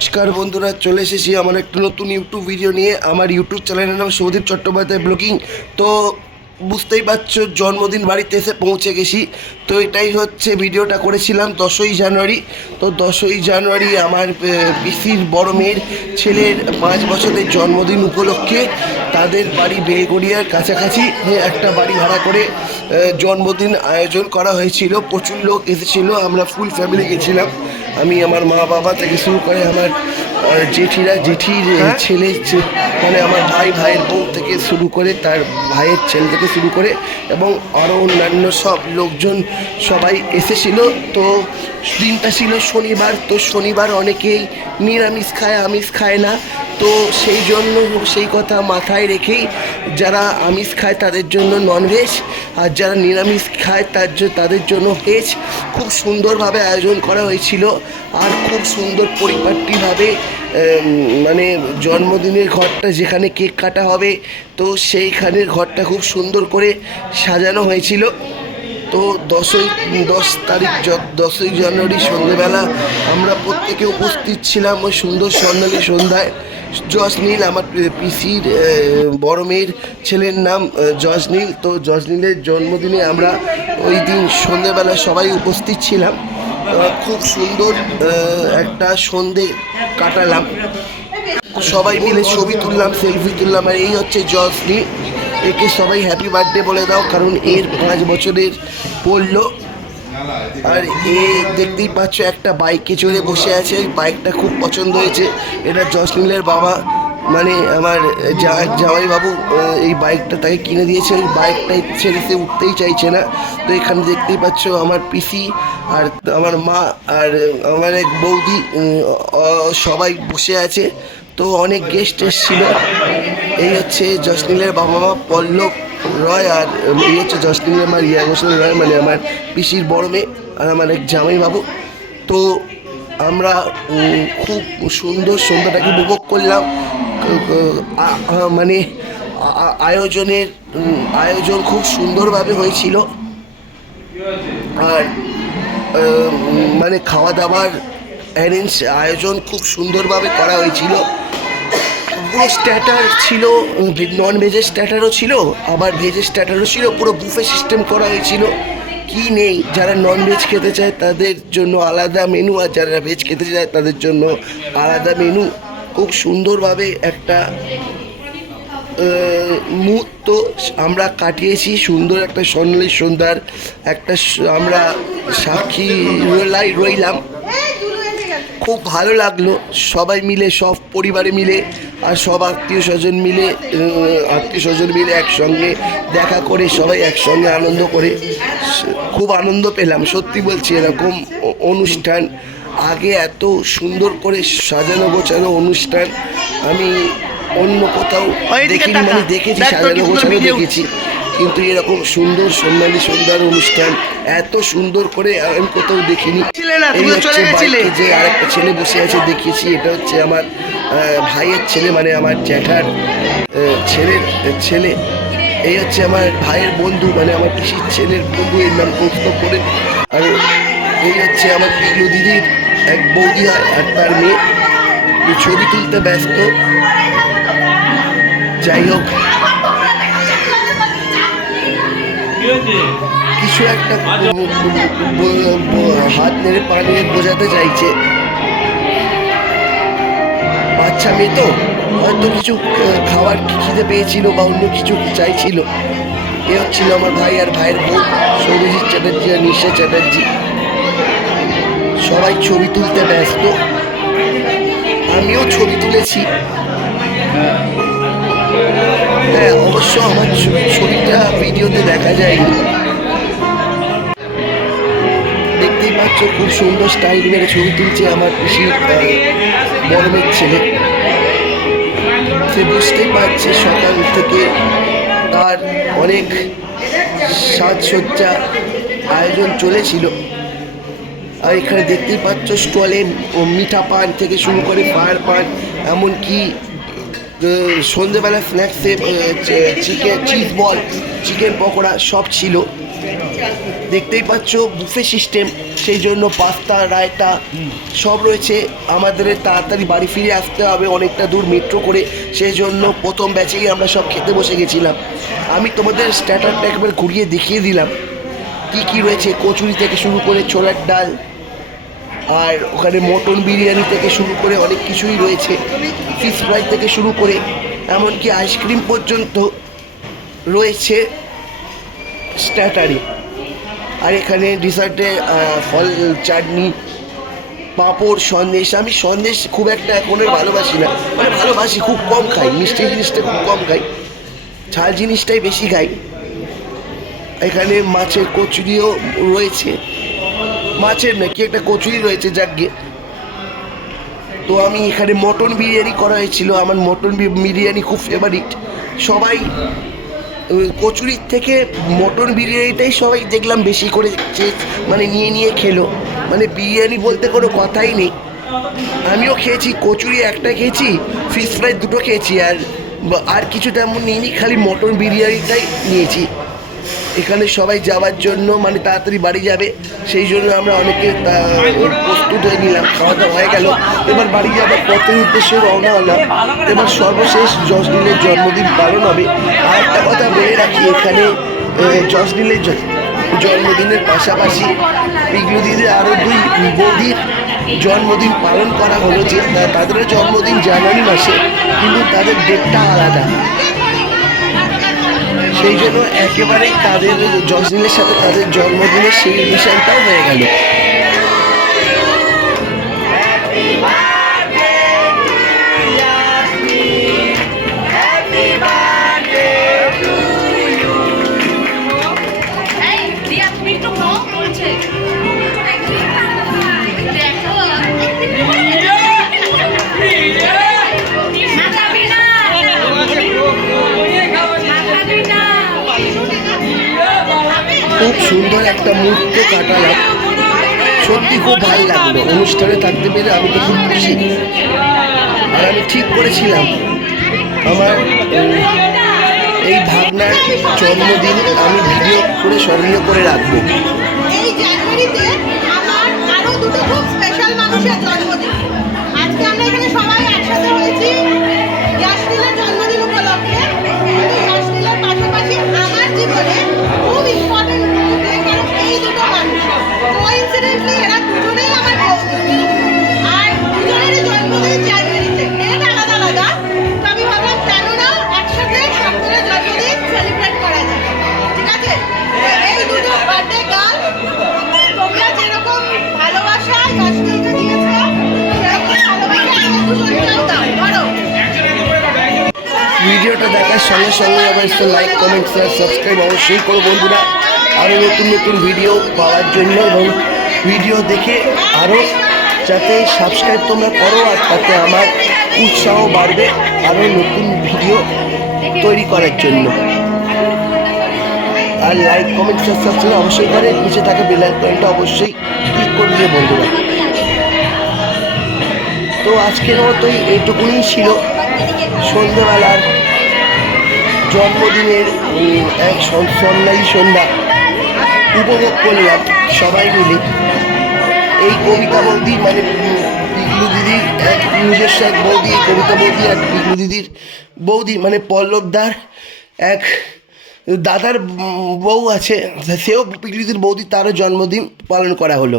নমস্কার বন্ধুরা, চলে এসেছি আমার একটা নতুন ইউটিউব ভিডিও নিয়ে। আমার ইউটিউব চ্যানেলের নাম সৌদীপ চট্টোপাধ্যায় ব্লগিং। তো বুঝতেই পারছো, জন্মদিন বাড়িতে এসে পৌঁছে গেছি। তো এটাই হচ্ছে ভিডিওটা করেছিলাম 10ই জানুয়ারি। তো 10ই জানুয়ারি আমার পিসির বড় মেয়ের ছেলের 5 বছরের জন্মদিন উপলক্ষে তাদের বাড়ি বেলগড়িয়ার কাছাকাছি একটা বাড়ি ভাড়া করে জন্মদিন আয়োজন করা হয়েছিল। প্রচুর লোক এসেছিলো, আমরা ফুল ফ্যামিলি গেছিলাম। আমি, আমার মা বাবা থেকে শুরু করে আমার জেঠির ছেলে, মানে আমার ভাইয়ের বউ থেকে শুরু করে তার ভাইয়ের ছেলে থেকে শুরু করে এবং আরও অন্যান্য সব লোকজন সবাই এসেছিল। তো দিনটা ছিল শনিবার। তো শনিবার অনেকেই নিরামিষ খায়, আমিষ খায় না। তো সেই জন্য সেই কথা মাথায় রেখেই যারা আমিষ খায় তাদের জন্য ননভেজ, আর যারা নিরামিষ খায় তাদের জন্য ভেজ খুব সুন্দরভাবে আয়োজন করা হয়েছিল। আর খুব সুন্দর পরিপাটিভাবে মানে জন্মদিনের ঘরটা যেখানে কেক কাটা হবে, তো সেইখানের ঘরটা খুব সুন্দর করে সাজানো হয়েছিল। তো 10ই জানুয়ারি সন্ধ্যেবেলা আমরা প্রত্যেকে উপস্থিত ছিলাম ওই সুন্দর স্বর্ণালী সন্ধ্যায়। জসনীল, আমার পিসির বড় মেয়ের ছেলের নাম জসনীল। তো জসনীলের জন্মদিনে আমরা ওই দিন সন্ধ্যেবেলা সবাই উপস্থিত ছিলাম। খুব সুন্দর একটা সন্ধে কাটালাম, সবাই মিলে ছবি তুললাম, সেলফি তুললাম। আর এই হচ্ছে জসনীল, একে সবাই হ্যাপি বার্থডে বলে দাও, কারণ এর 5 বছরের পড়লো। আর এ দেখতেই পাচ্ছ একটা বাইকে চড়ে বসে আছে, বাইকটা খুব পছন্দ হয়েছে। এটা জসনীলের বাবা, মানে আমার জামাইবাবু এই বাইকটা তাকে কিনে দিয়েছে। ওই বাইকটাই ছেড়ে সে উঠতেই চাইছে না। তো এখানে দেখতেই পাচ্ছ আমার পিসি আর আমার মা আর আমার এক বৌদি সবাই বসে আছে। তো অনেক গেস্ট এসেছিল। এই হচ্ছে জসনীলের বাবা মা পল্লব রয়, আর এই হচ্ছে জসনীলের মা রিয়া ঘোষাল রয়, মানে আমার পিসির বড় মেয়ে আর আমার এক জামাইবাবু। তো আমরা খুব সুন্দর সন্ধ্যাটাকে উপভোগ করলাম। মানে আয়োজন খুব সুন্দরভাবে হয়েছিল। আর মানে খাওয়া দাওয়ার আয়োজন খুব সুন্দরভাবে করা হয়েছিল। পুরো স্ট্যাটার ছিল, নন ভেজের স্ট্যাটারও ছিল, আবার ভেজের স্ট্যাটারও ছিল। পুরো বুফে সিস্টেম করা হয়েছিল। কি নেই, যারা নন ভেজ খেতে চায় তাদের জন্য আলাদা মেনু, আর যারা ভেজ খেতে চায় তাদের জন্য আলাদা মেনু। খুব সুন্দরভাবে একটা মুহূর্ত আমরা কাটিয়েছি। সুন্দর একটা স্বর্ণালী সন্ধ্যার একটা আমরা সাক্ষী রইলাম। খুব ভালো লাগলো, সবাই মিলে, সব পরিবারে মিলে আর সব আত্মীয় স্বজন মিলে একসঙ্গে দেখা করে সবাই একসঙ্গে আনন্দ করে খুব আনন্দ পেলাম। সত্যি বলছি, এরকম অনুষ্ঠান আগে এত সুন্দর করে সাজানো গোছানো অনুষ্ঠান আমি অন্য কোথাও দেখিনি। মানে দেখেছি, সাজানো গোছানো দেখেছি, কিন্তু এরকম সুন্দর সোনালী সন্ধ্যার অনুষ্ঠান এত সুন্দর করে আমি কোথাও দেখিনি। এই হচ্ছে বাইকে যে আরেকটা ছেলে বসে আছে দেখিয়েছি, এটা হচ্ছে আমার ভাইয়ের ছেলে, মানে আমার জ্যাঠার ছেলের ছেলে। এই হচ্ছে আমার ভাইয়ের বন্ধু, মানে আমার পিসির ছেলের বন্ধু, এর নাম কৌস্তব করে। আর এই হচ্ছে আমার পিলো দিদির এক বৌদি হয় আর তার মেয়ে। ছবি তুলতে ব্যস্ত। যাই হোক, কিছু একটা হাত নেড়ে পা নেড়ে বোঝাতে চাইছে। বাচ্চা মেয়ে তো হয়তো কিছু খাবার খিদে পেয়েছিল বা অন্য কিছু চাইছিল। এ হচ্ছিল আমার ভাই আর ভাইয়ের বউ সৌরজিৎ চ্যাটার্জি আর নিশা চ্যাটার্জি। সবাই ছবি তুলতে ব্যস্ত, আমিও ছবি তুলেছি। হ্যাঁ, অবশ্য আমার ছবিটা ভিডিওতে দেখা যায়নি। দেখতেই পাচ্ছ খুব সুন্দর স্টাইল মেরে ছবি তুলছে আমার পিসির বড় মেয়ের ছেলে। সে বুঝতেই পারছে সকাল থেকে তার অনেক সাজসজ্জা আয়োজন চলেছিল। আর এখানে দেখতেই পাচ্ছ স্টলে মিঠা পান থেকে শুরু করে ফায়ার পান, এমনকি সন্ধ্যেবেলা স্ন্যাক্সে চিজ বল, চিকেন পকোড়া সব ছিল। দেখতেই পাচ্ছ বুফে সিস্টেম, সেই জন্য পাস্তা রায়তা সব রয়েছে। আমাদের তাড়াতাড়ি বাড়ি ফিরে আসতে হবে অনেকটা দূর মেট্রো করে, সেই জন্য প্রথম ব্যাচেই আমরা সব খেতে বসে গেছিলাম। আমি তোমাদের স্ট্যাটারটা একবার ঘুরিয়ে দেখিয়ে দিলাম কি কি রয়েছে, কচুরি থেকে শুরু করে ছোলার ডাল, আর ওখানে মটন বিরিয়ানি থেকে শুরু করে অনেক কিছুই রয়েছে, ফিশ ফ্রাই থেকে শুরু করে এমনকি আইসক্রিম পর্যন্ত রয়েছে স্ট্যাটারে। আর এখানে ডিসার্টে ফল চাটনি, পাঁপড়, সন্দেশ। আমি সন্দেশ খুব একটা এখন আর ভালোবাসি না, মানে ভালোবাসি, খুব কম খাই, মিষ্টি জিনিসটা খুব কম খাই, ঝাল জিনিসটাই বেশি খাই। এখানে মাছের কচুরিও রয়েছে, মাছের না কি একটা কচুরি রয়েছে যাকে। তো আমি এখানে মটন বিরিয়ানি করা হয়েছিল, আমার মটন বিরিয়ানি খুব ফেভারিট। সবাই কচুরির থেকে মটন বিরিয়ানিটাই সবাই দেখলাম বেশি করে মানে নিয়ে নিয়ে খেলো, মানে বিরিয়ানি বলতে কোনো কথাই নেই। আমিও খেয়েছি, কচুরি একটা খেয়েছি, ফিশ ফ্রাই দুটো খেয়েছি, আর কিছু তেমন নিইনি, খালি মটন বিরিয়ানিটাই নিয়েছি। এখানে সবাই যাওয়ার জন্য মানে তাড়াতাড়ি বাড়ি যাবে, সেই জন্য আমরা অনেকে প্রস্তুত হয়ে নিলাম, খাওয়া দাওয়া হয়ে গেল, এবার বাড়ি যাবার পথের উদ্দেশ্যে রওনা হলাম। এবার সর্বশেষ জসনীলের জন্মদিন পালন হবে। আর একটা কথা বলে রাখি, এখানে জসনীলের জন্মদিনের পাশাপাশি পিগলু দিদির আরও দুই বৌদির জন্মদিন পালন করা হলো, যে তাদের জন্মদিন জানুয়ারি মাসে, কিন্তু তাদের ডেটটা আলাদা, সেই জন্য একেবারেই তাদের জসনীলের সাথে তাদের জন্মদিনের সেই বিষয়টাও হয়ে গেল। খুব সুন্দর একটা মুহূর্ত কাটালাম, সত্যি খুব ভালো লাগলো। অনুষ্ঠানে থাকতে পেরে আমি তো খুব খুশি। আর আমি ঠিক করেছিলাম আমার এই ভাবনার জন্মদিন আমি ভিডিও করে স্মরণীয় করে রাখবো। এই জানুয়ারিতে আমার আরো দুটো খুব স্পেশাল মানুষের জন্মদিন। আজকে আমরা এখানে সবাই একসাথে হয়েছি ইয়াসমিনের জন্মদিন উপলক্ষে। ইয়াসমিনের পাশাপাশি আমার জীবনে খুব ইম্পর্টেন্ট মুহূর্তে, কারণ এই দুটো মানুষ কোইন্সিডেন্টলি এরা দুজনেই আমার বন্ধু, আর দুজনেরই জন্মদিন জানুয়ারিতে, ডেট আলাদা আলাদা। তো আমি ভাবলাম কেন না একসাথে সবগুলো জন্মদিন সেলিব্রেট করা যায়, ঠিক আছে? এই দুটো বার্থডে গার্ল তোমরা যেরকম ভালোবাসা ইয়াসমিনকে দিয়েছো, সেরকম ভালোবাসা আমার দুজনকেও দাও। ধরো ভিডিওটা দেখার সঙ্গে সঙ্গে অবশ্যই লাইক, কমেন্ট, শেয়ার, সাবস্ক্রাইব অবশ্যই করো বন্ধুরা, আরও নতুন নতুন ভিডিও পাওয়ার জন্য, এবং ভিডিও দেখে আরও যাতে সাবস্ক্রাইব তোমরা করো, আর তাতে আমার উৎসাহ বাড়বে আরও নতুন ভিডিও তৈরি করার জন্য। আর লাইক, কমেন্ট, শেয়ার, সাবস্ক্রাইব অবশ্যই করে, নিচে থাকা বেল আইকনটা অবশ্যই ক্লিক করে দিয়ে বন্ধুরা। তো আজকের মতোই এইটুকুনি ছিল সন্ধ্যেবেলার জন্মদিনের এক সন্ন্যাসী সন্ধ্যা উপভোগ করলাম সবাই মিলে। এই কবিতা বৌদি মানে পিগলু দিদির এক নিজস্ব এক বৌদি, কবিতা বৌদি আর পিগলু দিদির বৌদি মানে পল্লবদার এক দাদার বউ আছে, সেও পিগলু দিদির বৌদি, তারও জন্মদিন পালন করা হলো।